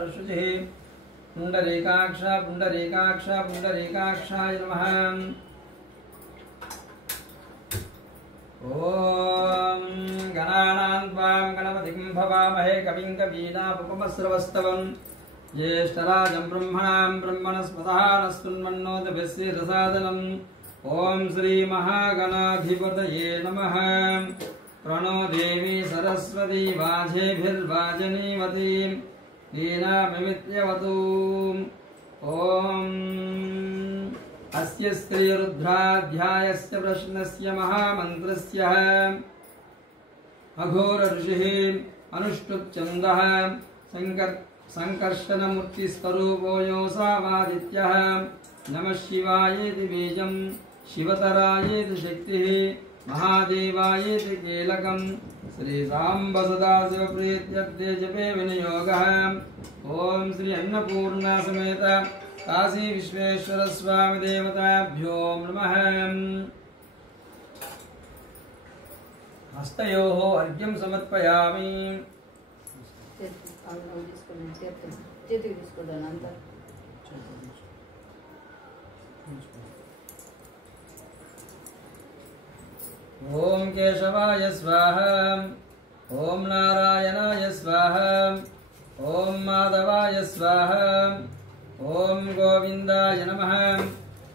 शुचिः पुंडरीकाक्ष पुंडरीकाक्ष पुंडरीकाक्षाय नमः। ओम गणानां त्वां गणपतिं भवामहे कविं कवीनामुपमश्रवस्तवं ज्येष्ठराजं ब्रह्मणां ब्रह्मणस्पतः नस्तुन्मन्नोतिभिस्सीदसादनम्। ओम श्री महागणाधिपतये नमः। प्रणो देवी सरस्वती वाजेभिर्वाजनीवती लीलामिमित्यवतु। ओम अस्य श्रीरुद्राध्यायस्य प्रश्नस्य महामन्त्रस्य अघोर ऋषिः अनुष्टुप्-छन्दः संकर्षणमूर्तिस्वरूपो योऽसावादित्यः। नमः शिवायेति बीजं शिवतरायेति शक्तिः महादेवायेति कीलकम्। श्री सांब सदाशिवप्रीत्यर्थे जपे विनियोगः। ओम श्री अन्नपूर्णा समेत काशी विश्वेश्वर स्वामी देवताभ्यो नमः। हस्तयोः अर्घ्यं समर्पयामि। ओम केशवाय स्वाहा। ओम नारायणाय स्वाहा। ओम माधवाय स्वाहा। ओम गोविंदाय नमः।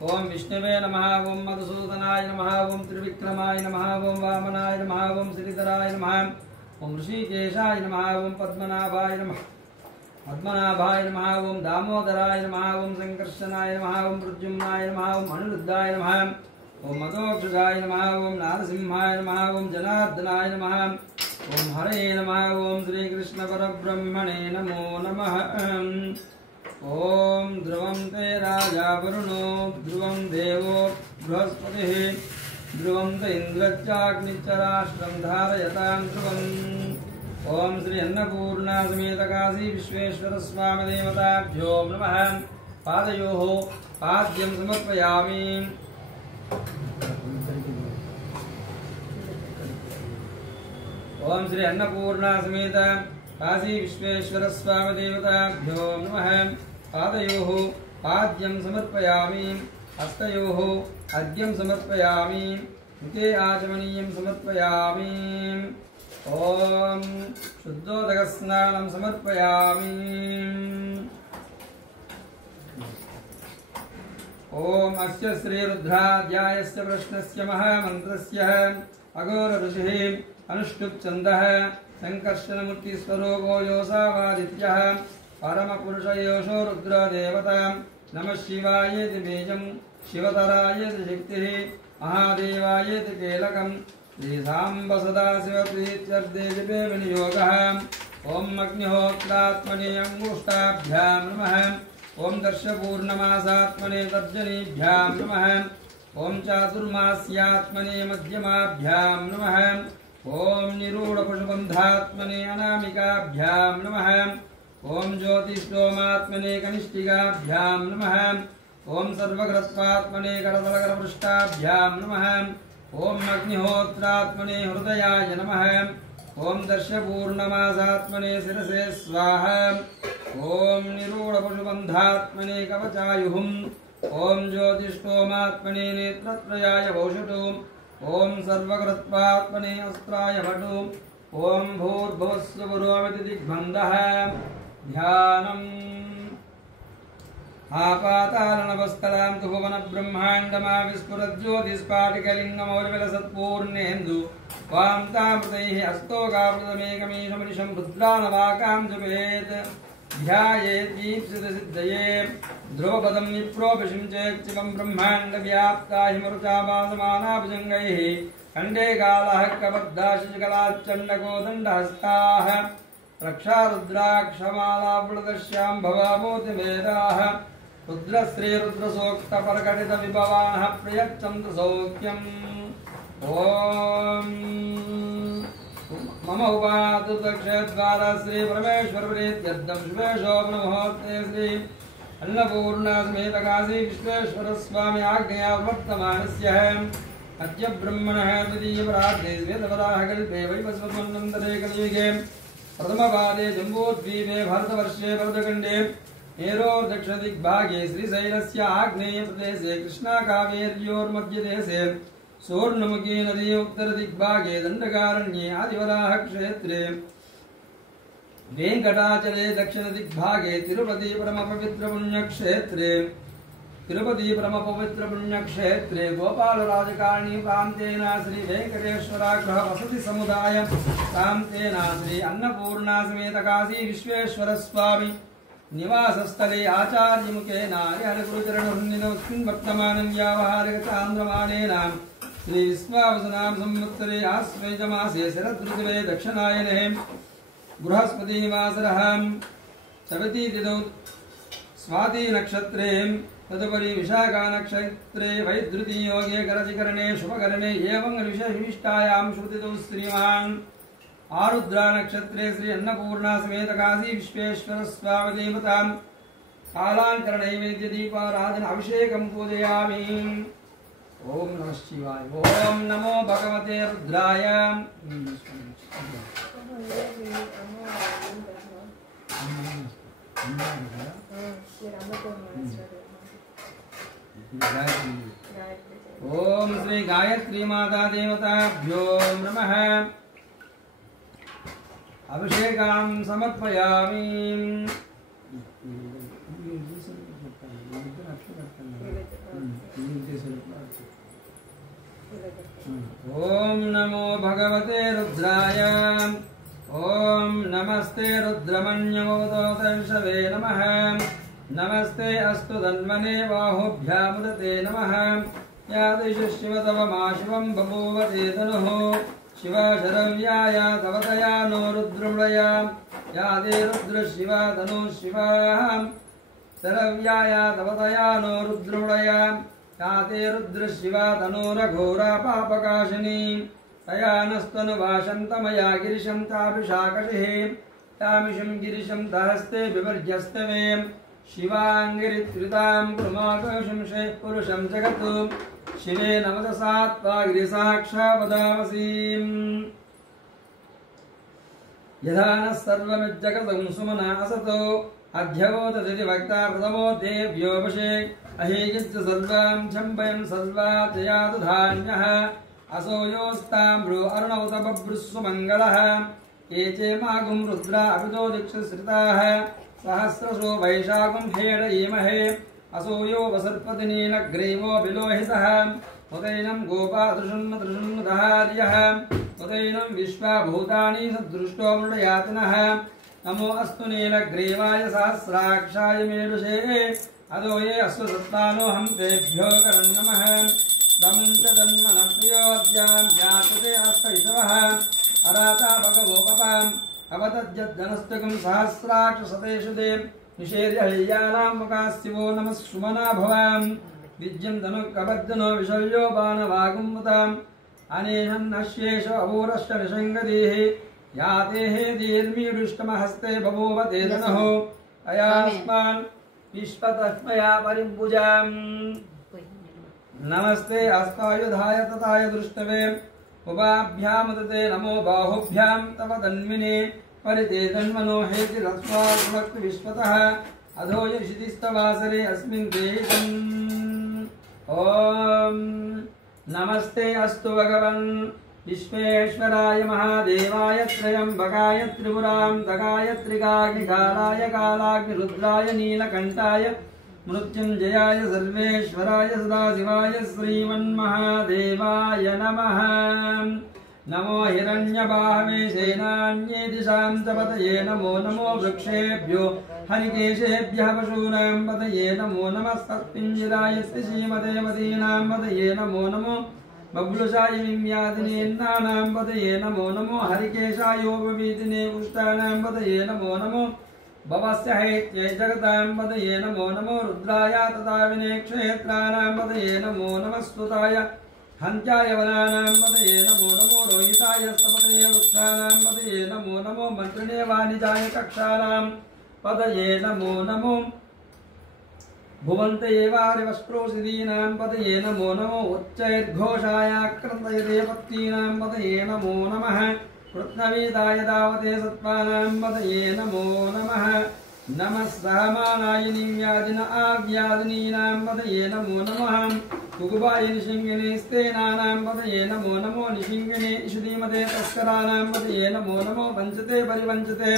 ओम विष्णुवे नमः। ओम मधुसूदनाय नमः। ओम त्रिविक्रमाय नमः। ओम वामनाय नमः। ओम श्रीधराय नमः। ओम ऋषिकेशाय नमः। ओम पद्मनाभाय नमः। ओम दामोदराय नमः। ओम संकर्षणाय नमः। ओम प्रद्युम्नाय नमः। ओम अनिरुद्धाय नमः। ओम मदोक्षजाय नमः। ओम नारसिंहाय नमः। ओम जनार्दनाय नमः। ओम हरे नमः। ओम श्री कृष्ण परब्रह्मणे नमो नमः। ओम ध्रुवं ते राजा वरुणो ध्रुवं देवो बृहस्पतिः ध्रुवं त इन्द्रश्चाग्निश्च राष्ट्रं धारयतां ध्रुवम्। ओम श्री अन्नपूर्णा समेत काशी विश्वेश्वर स्वामी देवताभ्यो नमः। पादयोः पाद्यं समर्पयामि। ओम श्री अन्नपूर्णा समेत काशी विश्वेश्वर स्वामी देवताभ्यो नमः। पादयोः पाद्यं समर्पयामि। हस्तयोः अर्घ्यं समर्पयामि। मुखे आचमनीयं समर्पयामि। ओम शुद्धोदकस्नानं समर्पयामि। ओम अस्य श्रीरुद्राध्यायस्य प्रश्नस्य महामन्त्रस्य अघोर ऋषिः अनुष्टुप्-छन्दः संकर्षणमूर्तिस्वरूपो योऽसावादित्यः। परमपुरुष योषो रुद्रदेवता। नमः शिवायेति बीजं शिवतरायेति शक्तिः महादेवायेति कीलकम्। श्री सांब सदाशिवप्रीत्यर्थे जपे विनियोगः। ओम अग्निहोत्रात्मने अंगुष्ठाभ्यां नमः। ओम दर्शपूर्णमासात्मने तर्जनीभ्यां नमः। ओम चातुर्मास्यात्मने मध्यमाभ्यां नमः। ओम निरूढपशुबन्धात्मने अनामिकाभ्यां नमः। ओम ज्योतिष्टोमात्मने कनिष्ठिकाभ्यां नमः। ओम सर्वकृत्वात्मने करतलकरपृष्ठाभ्यां नमः। ओम अग्निहोत्रात्मने हृदयाय नमः। ओम दर्शपूर्णमासात्मने शिरसे स्वाहा। ओम निरूढपशुबन्धात्मने कवचायुहुम्। ओम ज्योतिष्टोमात्मने नेत्रत्रयाय वौषटु। ओम सर्वकृत्वात्मने अस्त्राय भटु। ओम भूर्भुवस्सुपुरोमिति दिग्बन्धः। ध्यानम् आपातालनभस्थलां तु भुवनब्रह्माण्डमाविस्फुरज्योतिस्फाटिकलिङ्गमौलिविलसत्पूर्णेन्दु वां तामृतैः अस्तोकावृतमेकमीशमनिशं रुद्रानवाकां जपेत्। ध्यायेदीप्सितसिद्धये ध्रुवपदं विप्रोऽभिषिं चेच्छिवं ब्रह्माण्डव्याप्ता हिमरुचाभासमानाभुजङ्गैः खण्डे कालः कबद्धाशिशकलाच्चण्डकोदण्डहस्ताः रक्षारुद्राक्षमालावृतश्यां भवामोतिवेदाः रुद्रश्रीरुद्रसोक्तपरकटितविभवानः प्रयच्छन्तु सौख्यम्। ओम मम उपातु दक्षद्वारा श्री परमेश्वर प्रीत्यर्थं शुभेशोभनमुहूर्ते श्री अन्नपूर्णा समेत काशी विश्वेश्वर स्वामी आज्ञया वर्तमानस्य अद्य ब्रह्मणः द्वितीयपरार्धे श्वेतवराहकल्पे वैवस्वतमन्वन्तरे कलियुगे प्रथमपादे जम्बूद्वीपे भारतवर्षे भरतखण्डे मेरोर्दक्षिणदिग्भागे श्रीशैलस्य आग्नेयप्रदेशे कृष्णाकावेर्योर्मध्यदेशे सुवर्णमुखी नदी उत्तरदिग्भागे दण्डकारण्ये आदिवराहक्षेत्रे वेङ्कटाचले दक्षिणदिग्भागे तिरुपति परमपवित्रपुण्यक्षेत्रे गोपालराजकारणि प्रान्तेन श्री वेंकटेश्वराग्रह वसति समुदाय प्रान्तेन श्री अन्नपूर्णा समेत काशी विश्वेश्वर स्वामी निवासस्थले आचार्यमुखेन हरिहरगुरुचरणनिवर्तनं वर्तमानं व्यावहारिकचान्द्रमानेन श्री विश्वावसुनाम संवत्सरे आश्वेजमासे शरदृतुवे दक्षिणायने बृहस्पतिवासरः चवति तिथौ स्वाति नक्षत्रे तदुपरि विशाखा नक्षत्रे वैद्युति योगे करचिकरणे शुभकरणे एवं विशिष्टायां श्रुतितौ श्रीमान् आरुद्रा नक्षत्रे श्री अन्नपूर्णा समेत काशी विश्वेश्वर स्वामी देवतां कालांतर नैवेद्य दीपाराधन अभिषेकं पूजयामि। ओम नमः शिवाय। ओम नमो भगवते रुद्राय। ओम श्री गायत्री माता देवताभ्यो नमः। अभिषेकां समर्पयामि। ओम नमो भगवते रुद्राय। ओम नमस्ते रुद्रमन्यवतोषवे नमः। नमस्ते अस्तु धन्वने बाहुभ्यामुदते नमः। यादिश शिवतवमा शिवं बभूवते तनुः शिवा शरव्याय तवतया नो रुद्रमृया यादे रुद्र शिवा तनु शिवा शरव्याय तवतया नो रुद्रमृया याते रुद्र शिवा तनोरघोरा पापकाशिनी तया नस्तनुवाशन्तमया गिरिशं ताभिषाकशिः तामिषं गिरिशं तहस्ते विवर्ज्यस्तवे शिवाङ्गिरित्रितां कुर्माकशंशे पुरुषं जगत् शिवे नमदसात्वा गिरिसाक्षावदामसीम् यथा नः सर्वमिज्जगतं सुमना असतो अध्यवोतदिति वक्ता प्रथमो देव्योपशे अहेयस्य सर्वां छम्बयं सर्वाचयातु धान्यः असो योस्ताम्रो अर्णवत बभ्रुस्व मङ्गलः एचे मागुं रुद्रा अभितो दीक्षश्रिताः सहस्रशो वैशाखं हेडयेमहे असो यो वसर्पतिनीलग्रीवो विलोहितः उदैनं गोपादृशन्नदहार्यः उदैनं विश्वाभूतानि सदृष्टो मृडयातिनः नमो अस्तु नीलग्रीवाय सहस्राक्षाय मेरुषे अदो ये अश्वसत्तानो हम तेभ्यो करं नमः दमं च जन्मनप्रियोऽद्यां यातते अस्तैषवः अराता भगवोपपाम् अवतज्जनस्तकं सहस्राक्षसतेषु दे निषेध्य हल्यानां मुखास्तिवो नमः सुमना भवाम् विद्यं धनुकबद्धनो विशल्यो बाणवागुमुताम् अनेहन्नश्येष अवोरश्च निषङ्गदेः यातेः दीर्मीरुष्टमहस्ते बभूव ते धनुः अयास्मान् विश्वतस्मया परिम्बुजाम् नमस्ते अस्तायुधाय तथाय दृष्टवे उभाभ्यामुदते नमो बाहुभ्यां तव तन्मिने परिते तन्मनो हेतिरस्मात् विश्वतः अधो यशितिस्तवासरे अस्मिन् देहितम् ॐ नमस्ते अस्तु भगवन् विश्वेश्वराय महादेवाय त्र्यम्बकाय त्रिपुरान्तकाय त्रिकाग्निकालाय कालाग्निरुद्राय नीलकण्ठाय मृत्युञ्जयाय सर्वेश्वराय सदाशिवाय श्रीमन्महादेवाय नमः। नमो हिरण्यबाहवे सेनान्ये दिशां च पतये नमो नमो वृक्षेभ्यो हरिकेशेभ्यः पशूनां पतये नमो नमस्तत्पिञ्जराय श्रीमते मदीनां पतये नमो नमो बब्लुषाय विम्यादिनेन्नानां पतये नमो नमो हरिकेशायोपवीतिने पुष्टानां पतये नमो नमो भवस्य हैत्यै जगतां पतये नमो नमो रुद्राय तथा विनेक्षेत्राणां पतये नमो नमस्तुताय हन्त्याय वनानां पतये नमो नमो रोहिताय स्तपतये वृक्षाणां पतये नमो नमो मन्त्रिणे वाणिजाय कक्षाणां पतये नमो नमो भुवन्ते वारिवस्त्रोषधीनां पतये नमो नमो उच्चैर्घोषायाक्रन्दयते पत्तीनां पतये नमो नमः कृत्नवीताय दावते सत्त्वानां पतये नमो नमः नमः सहमानायिनीं व्याधिन आव्याधिनीनां पतये नमो नमः कुकुबाय निशिङ्गिने स्तेनानां पतये नमो नमो निशिङ्गिने इषुधीमते तस्कराणां पतये नमो नमो वञ्चते परिवञ्चते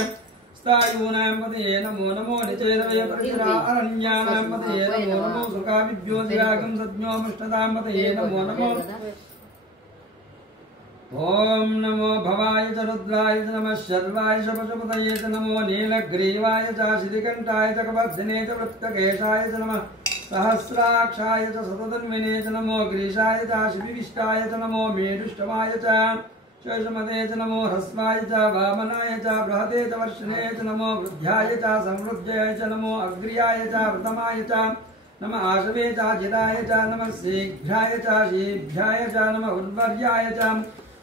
स्थायूनां पतये नमो नमो निचेतवे परिसरा अरण्यानां पतये नमो नमो सुखाभिभ्यो दिरागं सज्ञोमुष्टतां पतये नमो नमो ओम नमो भवाय च रुद्राय च नमः शर्वाय च पशुपतये च नमो नीलग्रीवाय च शितिकण्ठाय च कपर्दिने च वृत्तकेशाय च नमः सहस्राक्षाय च शतधन्विने च नमो ग्रीषाय च शिविविष्टाय च नमो मेढुष्टमाय च शेषमते च नमो ह्रस्वाय च वामनाय च बृहते च वर्षणे च नमो वृद्ध्याय च संवृद्ध्याय च नमो अग्र्याय च वृतमाय च नमः आशवे च जिताय च नमः शीघ्राय च शीभ्याय च नमः उर्वर्याय च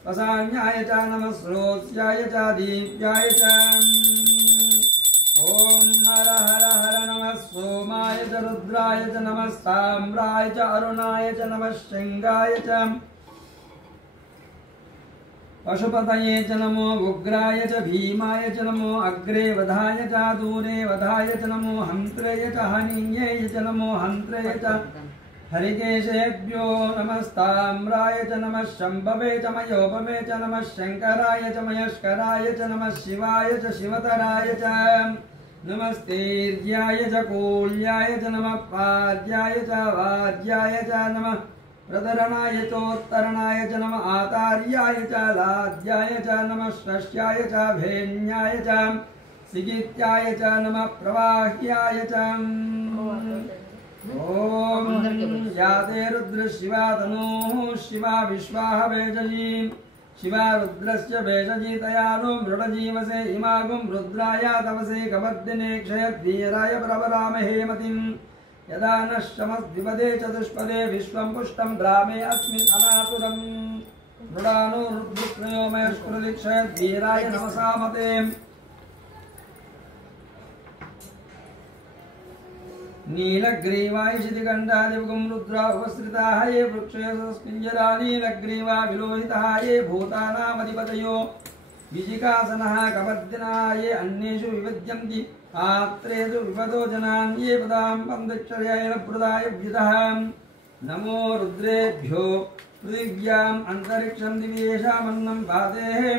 वसान्याय च नमः श्रोत्स्याय च दीप्याय च ओम हर हर हर नमः सोमाय च रुद्राय च नमः साम्राय च अरुणाय च नमः शृंगाय च पशुपतये च नमो उग्राय च भीमाय च नमो अग्रे वधाय च दूरे वधाय च नमो हन्त्रेय च हनीये च नमो हन्त्रेय च हरिकेशेभ्यो नमस्ताम्राय च नमः शम्भवे च मयोपवे च नमः शङ्कराय च मयस्कराय च नमः शिवाय च शिवतराय च नमस्तेर्याय च कूल्याय च नमः पाद्याय च वाद्याय च नमः प्रदरणाय चोत्तरणाय च नमः आतार्याय च लाद्याय च नमः षष्ट्याय च भेन्याय च सिगित्याय च नमः प्रवाह्याय च ओम याते रुद्र शिवा तनूः शिवा विश्वाह वेजजी शिवा रुद्रस्य वेजजी तयानो मृडजीवसे इमागुं रुद्राया तवसे कवर्दिने क्षयद्वीराय प्रवरामहे मतिम् यदा नश्यमद्विपदे चतुष्पदे विश्वं पुष्टं ग्रामे अस्मिन् अनातुरम् मृडानो रुद्रयो मयस्कृतिक्षयद्वीराय नमसामते नीलग्रीवाय शितिकण्ठादिवगुं रुद्रा उपसृताः ये वृक्षेशस्पिञ्जरा नीलग्रीवा विलोहितः ये भूतानामधिपतयो विजिकासनः कपर्दिनः ये अन्येषु विविद्यन्ति आत्रेषु विपदो जनान् ये पदां पन्दक्षरयाय प्रदाय व्युतः नमो रुद्रेभ्यो पृथिव्याम् अन्तरिक्षं दिव्येषामन्नं पातेः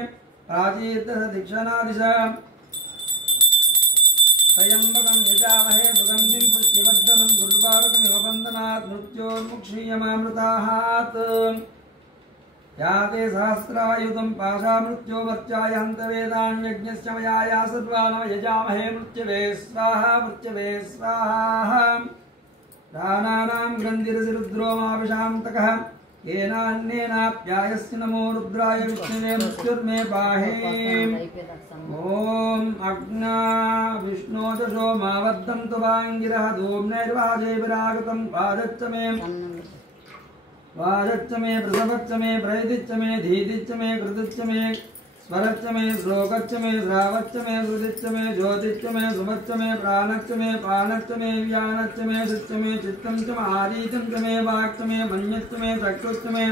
प्राचीर्दशदिक्षणादिशा त्र्यम्बकं यजामहे सुगन्धिं पुष्टिवर्धनं गुरुवारकमिव बन्धनात् मृत्योर्मुक्षीयमामृताहात् याते सहस्रायुधं पाशामृत्यो मर्त्याय हन्तवेदान्यज्ञस्य मयाया सर्वानव यजामहे मृत्यवे स्वाहा मृत्यवे स्वाहा प्राणानां ग्रन्थिरसिरुद्रो माविशान्तकः येनान्येनाप्यायस्य नमो रुद्राय विष्णुवे मृत्युर्मे पाहि ॐ अग्ना विष्णो च सोमावद्धं तुवाङ्गिरः धूम्नैर्वाजैर्विरागतं वाजच्च मे प्रसवच्च मे प्रयतिच्च मे धीतिच्च मे कृतिच्च मे स्वरच्च मे श्लोकच्च मे श्रावच्च मे श्रुतिच्च मे ज्योतिच्च मे सुमच्च मे प्राणच्च मे पानच्च मे व्यानच्च मे शिच्च मे चित्तं च आरीतं च मे वाक्च मे मन्यच्च मे चक्षुश्च मे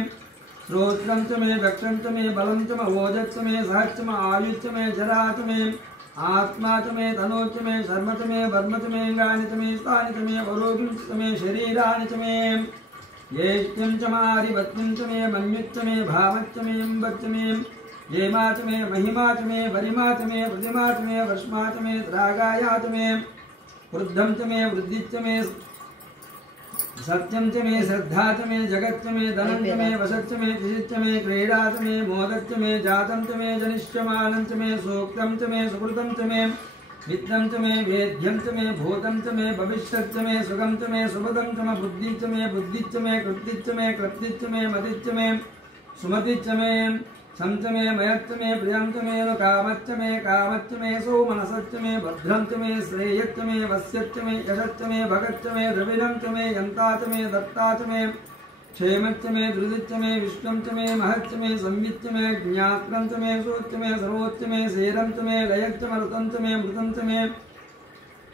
श्रोत्रं च मे दक्षं च मे बलं च मे ओजच्च मे सहच्च मे आयुश्च मे जरा च मे आत्मा च मे तनोच्च मे शर्म च मे वर्म च मे अङ्गानि च मे स्थानि च मे अवरोगिं च मे शरीराणि च मे येष्टिं च मारिवत्तिं च मे मन्युच्च मे भावच्च मे अम्बच्च मे येमा च मे महिमा च मे वरिमा च मे प्रतिमा च मे वर्ष्मा च मे द्रागाया च मे वृद्धं च मे वृद्धिश्च मे सत्यं च मे श्रद्धा च मे जगच्च मे धनं च मे वशच्च मे कृषिश्च मे क्रीडा च मे मोदच्च मे जातं च मे जनिष्यमानं च मे सूक्तं च मे सुकृतं च मे वित्तं च मे वेद्यं च मे भूतं च मे भविष्यच्च मे सुखं च मे सुपदं च मे बुद्धिश्च मे बुद्धिश्च मे कृत्तिश्च मे कृत्तिश्च मे मतिश्च मे सुमतिश्च मे संच मे मयच्च मे प्रियं च मे कामच्च मे सौमनसच्च मे भद्रं च मे श्रेयच्च मे वस्यच्च मे यशच्च मे भगच्च मे द्रविणं च मे यन्ता च मे दत्ता च मे क्षेमच्च मे धृतिच्च मे विश्वं च मे महच्च मे संविच्च मे ज्ञात्रं च मे सोच्च मे सर्वोच्च मे शेरं च मे लयच्च मे ऋतं च मे मृतं च मे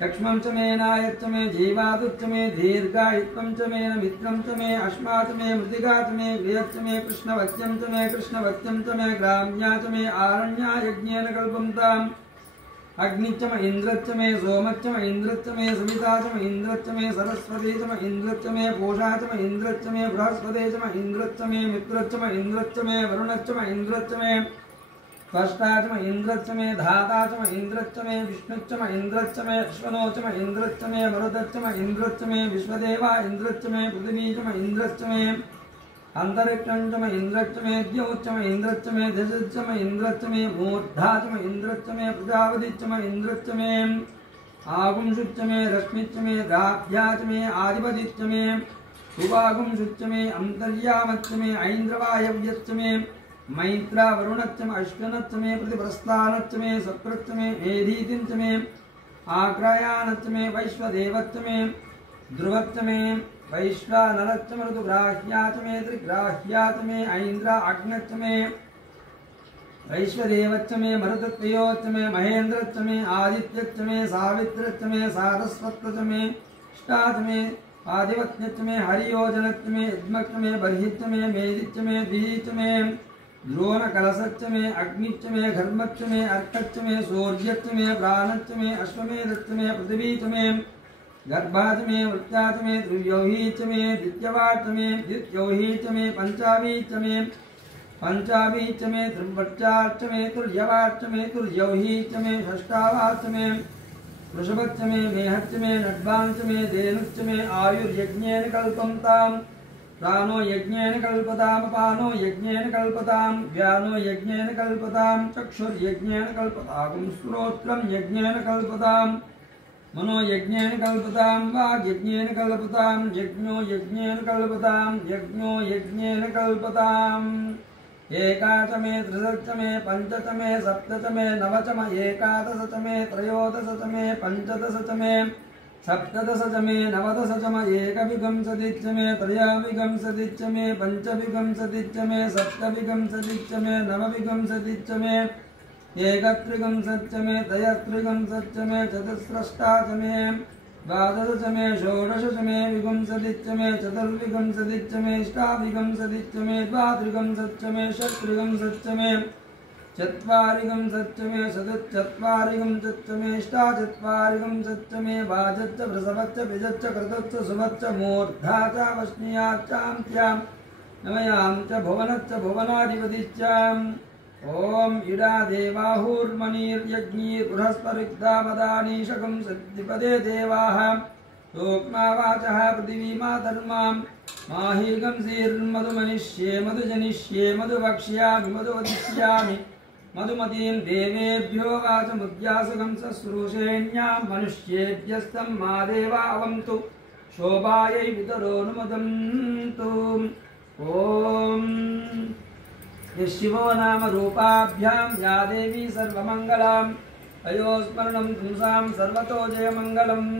लक्ष्मं च मे नायच्च मे जीवादुच्च मे दीर्घायुत्वं च मे मित्रं च मे अश्मा च मे मृतिका च मे गृहच्च मे कृष्णवत्यं च मे कृष्णवत्यं च मे ग्राम्या च मे आरण्या यज्ञेन कल्पं ताम् अग्निच्च मे इन्द्रच्च मे सोमच्च मे इन्द्रच्च मे सविता च मे इन्द्रच्च मे सरस्वती च मे इन्द्रच्च मे पूषा च मे इन्द्रच्च मे बृहस्पते च मे इन्द्रच्च मे मित्रच्च मे इन्द्रच्च मे वरुणच्च मे इन्द्रच्च मे त्वष्टा च मे इन्द्रच्च मे धाता च मे इन्द्रच्च मे विष्णुच्च मे इन्द्रच्च मे अश्वनो च मे इन्द्रच्च मे मरुतच्च मे इन्द्रच्च मे विश्वदेवा इन्द्रच्च मे पृथिवी च मे इन्द्रच्च मे अंतरिक्षं च मे इन्द्रच्च मे द्यौश्च मे इन्द्रच्च मे दिशश्च मे इन्द्रच्च मे मूर्धा च मे इन्द्रच्च मे प्रजापतिश्च मे इन्द्रच्च मे आगुंशुच्च मे रश्मिच्च मे द्राभ्या च मे आदिपतिश्च मे सुवागुंशुच्च मे अन्तर्यामच्च मे ऐन्द्रवायव्यच्च मे मैत्रा वरुणच्च मे अश्विनच्च मे प्रतिप्रस्थानच्च मे सक्रच्च मे एधीतिञ्च मे आग्रायानच्च मे वैश्वदेवच्च मे ध्रुवच्च मे वैश्वानरच्च मे ऋतुग्राह्या च मे त्रिग्राह्या च मे ऐन्द्रा अग्नच्च मे वैश्वदेवच्च मे मरुतत्रयोच्च मे महेन्द्रच्च मे आदित्यच्च मे सावित्रच्च मे सारस्वतच्च मे इष्टा च मे आदिवत्यच्च मे हरियोजनच्च मे यज्ञच्च मे बर्हिच्च मे मेदिच्च मे द्विहीच्च मे द्रोणकलशच्च मे अग्निच्च मे घर्मच्च मे अर्कच्च मे सूर्यच्च मे प्राणच्च मे अश्वमेधच्च मे पृथिवी च मे गर्भा च मे वृत्ता च मे त्रिव्यौही च मे द्वितीयवा च मे द्वितीयौही च मे पंचावी च मे त्रिवृत्ता च मे तुर्यवा च मे तुर्यौही च मे षष्ठावा च मे वृषभच्च मे मेहच्च मे नड्वाञ्च मे धेनुश्च मे आयुर्यज्ञेन कल्पं ताम् प्राणो यज्ञेन कल्पताम् अपानो यज्ञेन कल्पताम् व्यानो यज्ञेन कल्पताम् चक्षुर्यज्ञेन कल्पताम् श्रोत्रं यज्ञेन कल्पताम् मनो यज्ञेन कल्पताम् वाग्यज्ञेन कल्पताम् यज्ञो यज्ञेन कल्पताम् यज्ञो यज्ञेन कल्पताम् एका च मे त्रिदश च मे पंच च मे सप्त च मे नव च मे एकादश च मे त्रयोदश च मे पंचदश च मे सप्तदश च मे नवदश च मे एकविंशतिः च मे त्रयोविंशतिः च मे पञ्चविंशतिः च मे सप्तविंशतिः च मे नवविंशतिः च मे एकत्रिंशत् च मे त्रयस्त्रिंशत् च मे चतुस्रष्टा च मे द्वादश च मे षोडश च मे विंशतिः च मे चतुर्विंशतिः च मे अष्टाविंशतिः च मे द्वात्रिंशत् च मे षट्त्रिंशत् च मे चत्वारिंशत् च मे चतुश्चत्वारिंशत् च मे अष्टाचत्वारिंशत् च मे वाजच्च वृषभच्च बिजच्च कृतच्च सुभच्च मूर्धा च वष्ण्याच्चान्त्यां नवयां च भुवनच्च भुवनाधिपतिश्च ओम इडा देवाहुर्मणिर्यज्ञीर् बृहस्पतिर्दावदानीशकं सिद्धिपदे देवाः सोक्मा वाचः पृथिवी मातर्मां माहीगं सीर्मधुमनिष्ये मधुजनिष्ये मधुवक्ष्यामि मधुवदिष्यामि मधुमतीं देवेभ्यो वाचमुद्यासकं सश्रूषेण्यां मनुष्येभ्यस्तं मा देवा अवन्तु शोभायै वितरोनुमदन्तु ओम शिवो नाम रूपाभ्यां या देवी सर्वमङ्गलाम् अयोस्मरणं पुंसां सर्वतो जयमङ्गलम्।